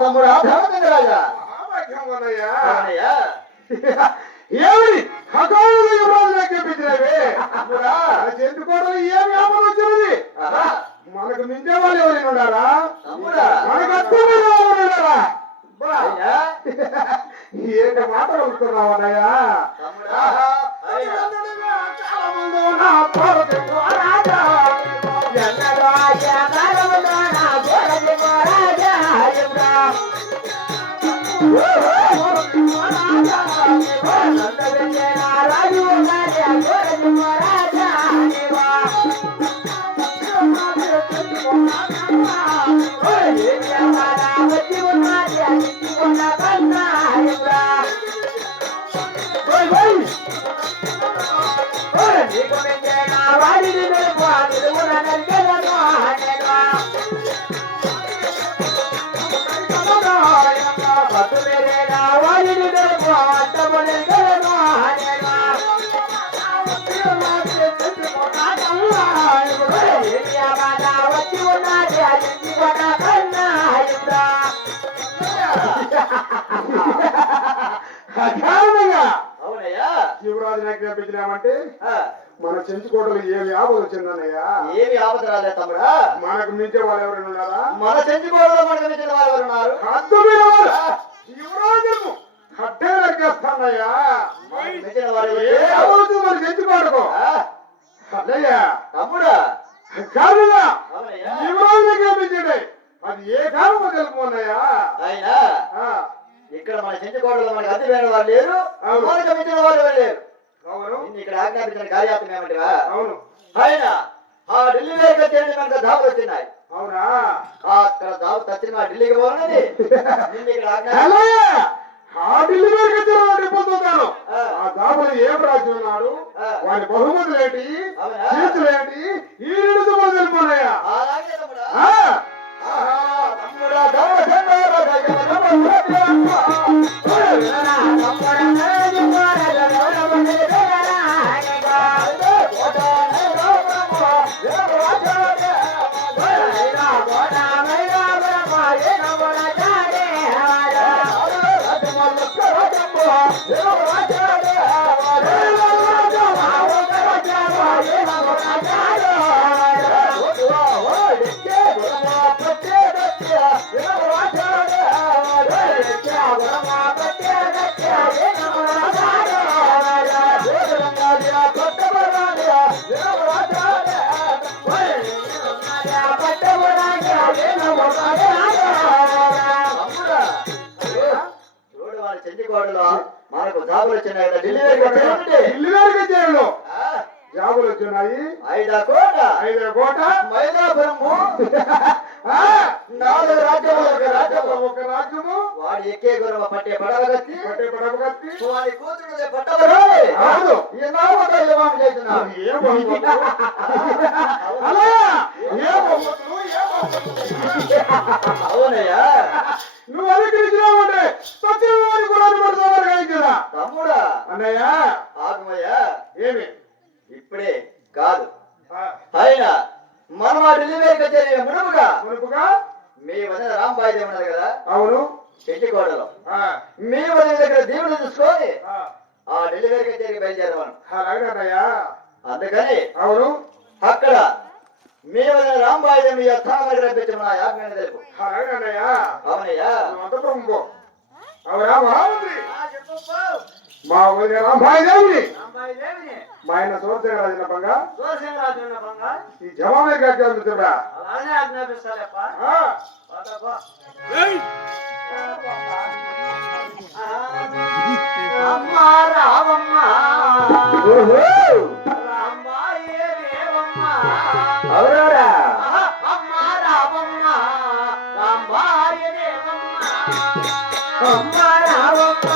తమ్ముడా రాజా ఏమి చెప్పించినవే చెందుకోవడం ఏమి ఆపద వచ్చినది మనకు మించే వాళ్ళు ఎవరైనా ఉన్నారా మనకు అర్థమయ్యారా ఏంటి మాట వస్తున్నావు అన్నయ్యా చాలా మంది ఉన్నా శివరాజు నాకు జ్ఞాపించినామంటే మన చెంచుకోటలు ఏమి ఆపద వచ్చిందన్నయ్యా ఏమి ఆపద రాలే తమ్ముడా మనకు మించే వాళ్ళు ఎవరైనా ఉన్నారా మన చెంచుకోటలో మనకు మించిన వాళ్ళు ఎవరున్నారు శివరాజు కట్టే లెక్కేస్తానయ్యా మించిన వాళ్ళు మన చెంచుకోటకు అన్నయ్యా తమ్ముడా కాదుగా శివరాజు జ్ఞాపించండి అది ఏ కారణమో తెలుపుకున్నాయా అయినా ఇక్కడ మన చెంచుకోటలో మనకు అతి వేరే వాళ్ళు లేరు మనకు మించిన వాళ్ళు ఎవరు లేరు అవును ఇక్కడ ఆజ్ఞాపించిన కార్యాత్మ ఏమంటివా అవును ఆయన ఆ ఢిల్లీ వేరే తేండి మనకు దావులు వచ్చినాయి అవునా అక్కడ దావు తచ్చిన మా ఢిల్లీకి పోనది ఇక్కడ ఆ ఢిల్లీ వేరే పొందుతాను ఆ దాబులు ఏం రాజు ఉన్నాడు వారి బహుమతులు ఏంటి చేతులు ఏంటి ఈ రెండు తెలిపోనాయా చెంచుకోటలో మనకు జాబులు వచ్చినాయి కదా ఢిల్లీ వచ్చాడు జాబులు వచ్చినాయి 5 కోట మైదాపురము 4 రాజ్యములు ఒక రాజ్యము వాడు ఎక్కే గురవ పట్టే పడవగత్తి వాడి కూతురు పట్టవరు అవునయ్యా నువ్వు అనుకరించినావంటే సత్యవారి కూడా పడతావు తమ్ముడా అన్నయ్యా ఆగమయ్యా ఏమి ఇప్పుడే కాదు అయినా మనం ఆ ఢిల్లీ కచేరీ మునుపుగా మీ వదిన రాంబాయి ఉన్నారు కదా అవును చెంచుకోటలో మీ వదిన దగ్గర దీవులు చూసుకొని ఆ ఢిల్లీ కచేరీకి బయలుదేరవాను అలాగేనయ్యా అందుకని అవును అక్కడ మీ వదిన రాంబాయి మీ స్థానం రప్పించిన యాజ్ఞాన్ని తెలుపు అలాగేనయ్యా అవునయ్యా అంతపురం అవునా మహామంత్రి మా వదిన రాంబాయి దేవిని మా ఆయన సోరసింగరాజునప్పంగా ఈ జవామే కాకుండా అమ్మా రావమ్మ అవునారా అమ్మా రావమ్మ రాంబాయ దేవమ్మ అమ్మా రావమ్మ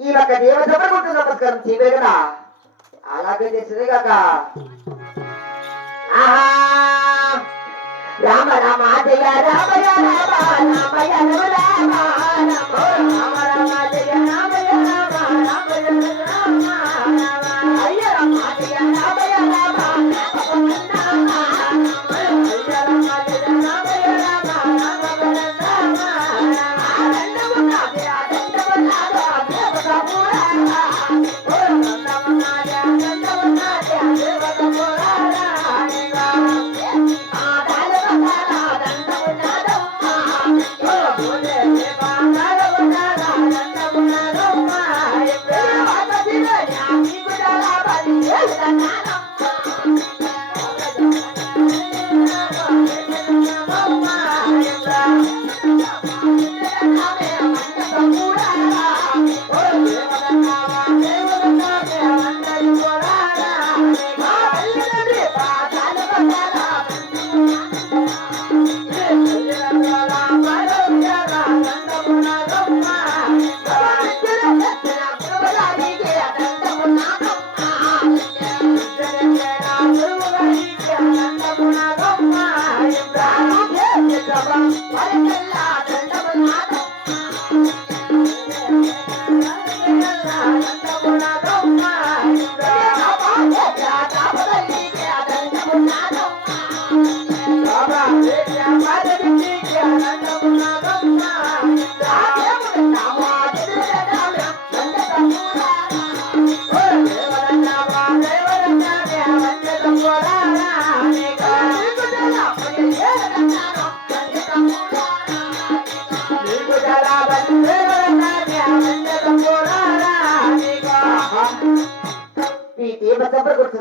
ఈ యొక్క దేవతకు నమస్కారం చేయలే కదా అలాగే చేసేదే కాక రామ రామ జయ రామయ రామ రామయ రామ రామ రామ జయ రామయ రామ రామయ రామ అయ్య రామ జయ రామయ రామ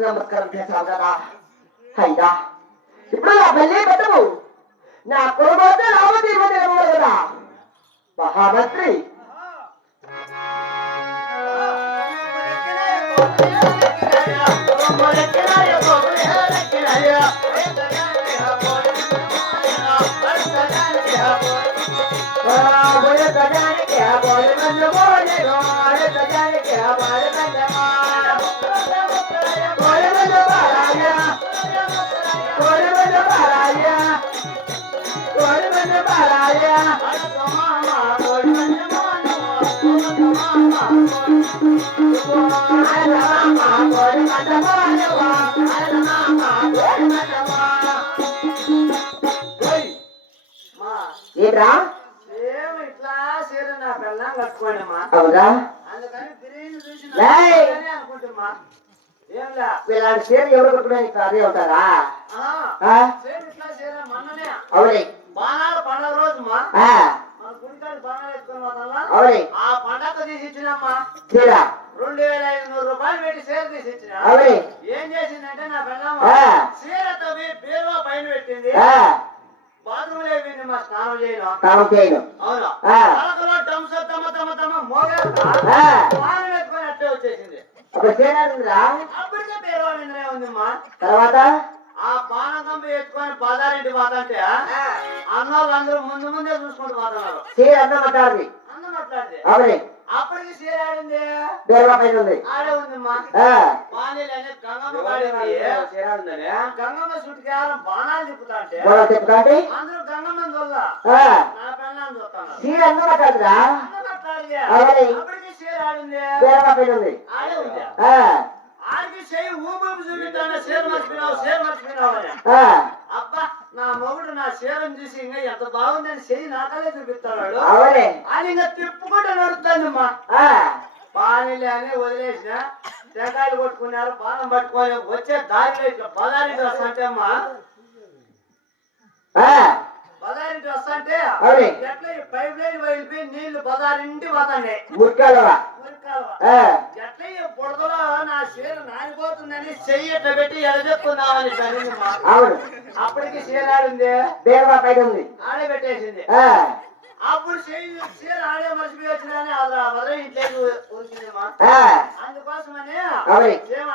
నమస్కారం చేశావు కదా అయినా ఇప్పుడు నా పెళ్లి పెట్టము నా కొడుకు రామదేవుడు కదా మహామంత్రి बोले सजाने के बोले बंद बोले बोले सजाने के बोले बंद बोले बंद बालाया बोले बंद बालाया बोले बंद बालाया मामा बोले बंद मामा मामा बोले बंद ఏంట్రా ఇట్లా చీర నా పెళ్ళం కట్టుకోండమ్మా అవునా అందుకని బిర్యానీ చూసి ఏయ్! అనుకుంటున్నా ఏంలా వీళ్ళ చీర ఎవరు కొట్టుకోవడానికి అదే ఉంటారా చీర ఇట్లా చీర మొన్ననే అవునే బాణాలు పండుగ రోజుమా మన గుడికాడ బాణాలు ఎత్తుకొని పోతాలా అవునే ఆ పండగ తీసి ఇచ్చినమ్మా చీర 2500 రూపాయలు పెట్టి చీర తీసి ఇచ్చిన అవునే ఏం చేసిందంటే నా పెళ్ళమ్మ చీరతో బీరువా పైన పెట్టింది బాత్రూమ్ లో వెళ్ళింది మా స్నానం చేయడం తాను చేయను అవునా పలకలో డంస తమ తమ తమ మోగేస్తా బాణం ఎత్తుకొని అట్టే వచ్చేసింది అప్పుడు చీర ఉందిరా అప్పటికే బీరువా నిందనే ఉందమ్మా తర్వాత ఆ బాణం కంప ఎత్తుకొని బాదారింటి పోతాంటే అన్నోళ్ళు అందరూ ముందు ముందే చూసుకుంటూ పోతున్నారు చీర అందం అంటారు అన్న మాట్లాడితే అవునే అప్పటికి చీర ఆడింది బీరువా పైన ఉంది ఆడే ఉందమ్మా బాణీలు అనేది గంగమ్మ కాడింది గంగమ్మ చుట్టుకి బాణాలు తిప్పుతా అంటే గొడవ చెప్పుకోండి అందరూ గంగమ్మని చూడాల నా పెళ్ళాన్ని చూస్తాను చీర అందం అంటారురా అన్న మాట్లాడితే అవునే అప్పటికి చీర ఆడింది బీరువా పైన ఉంది ఆడే ఉంది ఆడికి చెయ్యి ఊపి చూపిస్తాను చీర మర్చిపోయినావు అని అబ్బా నా మొగుడు నా చీరను చూసి ఇంకా ఎంత బాగుందని చెయ్యి నాకలే చూపిస్తాడు అవునే అది ఇంకా తిప్పుకుంటూ నడుస్తానమ్మా బాణీలే అని వదిలేసిన టెంకాయలు కొట్టుకున్నారు బాణం పట్టుకొని వచ్చే దారిలో ఇట్లా బదారింటి వస్తాంటే అమ్మా బదారింటి వస్తాంటే అవునే ఎట్లా ఈ పైప్ లైన్ వెళ్ళిపోయి నీళ్లు బదారింటి పోతాండే మురికాలవా ఎట్లా ఈ బుడదలో నా చీర నానిపోతుందని చెయ్యి ఎట్లా పెట్టి ఎదజెప్పుకుందామని సరిందమ్మా అవును అప్పటికి చీర ఆడింది బీరువా పైన ఉంది ఆడే పెట్టేసింది అప్పుడు చీర ఆడే మర్చిపోయి వచ్చిందని అది వదిలే ఇంట్లోకి ఉరికిందమ్మా అందుకోసమని అవునే ఏమ